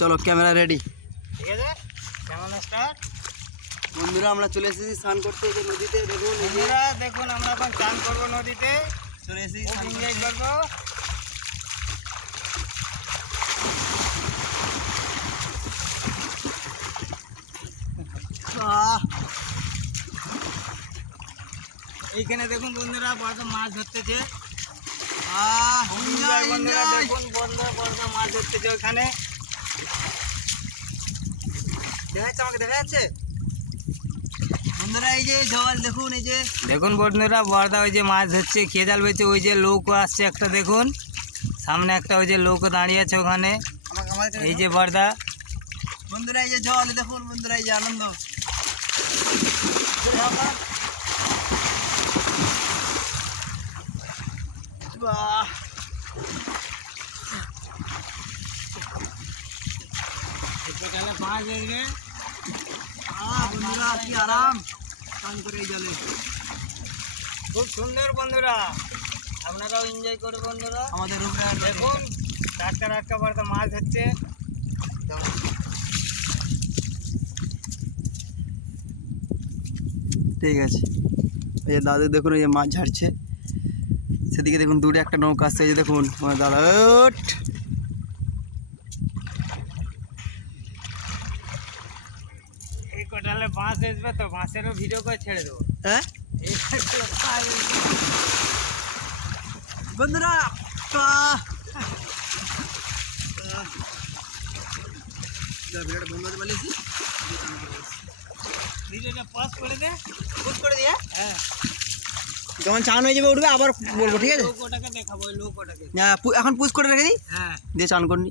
চলো camera ready. ঠিক আছে, ক্যামেরা স্টার্ট। বন্ধুরা আমরা চলে এসেছি স্নান করতে এই যে নদীতে। দেখুন বন্ধুরা দেখুন, আমরা এখন চান করবো নদীতে, চলে এসেছি খুব স্নান এনজয় করতে। করবো। আহ, এইখানে দেখুন বন্ধুরা বড় মাছ ধরতেছে। enjoy, বন্ধুরা enjoy। দেখুন বড় মাছ ধরতেছে ওখানে। দেখা যাচ্ছে, আমাকে দেখা যাচ্ছে বন্ধুরা। এই যে জল দেখুন, এই যে দেখুন বন্ধুরা বড়দা ওই যে মাছ ধরছে, খেয়ে জাল বেছে। ওই যে নৌকো আসছে একটা, দেখুন সামনে একটা ওই যে নৌকো দাঁড়িয়ে আছে ওখানে। আমাকে আমাকে এই যে বড়দা বন্ধুরা এই যে জল দেখুন বন্ধুরা, এই যে আনন্দ। বাহ, মাছ দেখবে। বন্ধুরা কি আরাম স্নান করে এই জলে। খুব সুন্দর বন্ধুরা, আপনারাও এনজয় করে বন্ধুরা। আমাদের উপরে আর দেখুন টাটকা টাটকা বড়দা মাছ ধরছে। ঠিক আছে। এই যে দাদু দেখুন, এই যে মাছ ঝাড়ছে। সেদিকে দেখুন দূরে একটা নৌকা আসছে, এই যে দেখুন আমার দাদা। ওঠ, এই কোটালে বাঁশ আসবে তো, বাঁশেরও ভিডিও করে ছেড়ে দেবো। হ্যাঁ এই কোটালে বাঁশ আসবে। বন্ধুরা ভিডিওটা বন্ধ হতে পারলেছি। ভিডিওটা পজ করে দে। পুশ করে দিয়ে হ্যাঁ, যখন চান হয়ে যাবে উঠবে আবার বলবো, ঠিক আছে? লোকটাকে দেখাবো, ওই লোকটাকে। হ্যাঁ, এখন পুশ করে রেখে দিই, হ্যাঁ দিয়ে চান করে নি।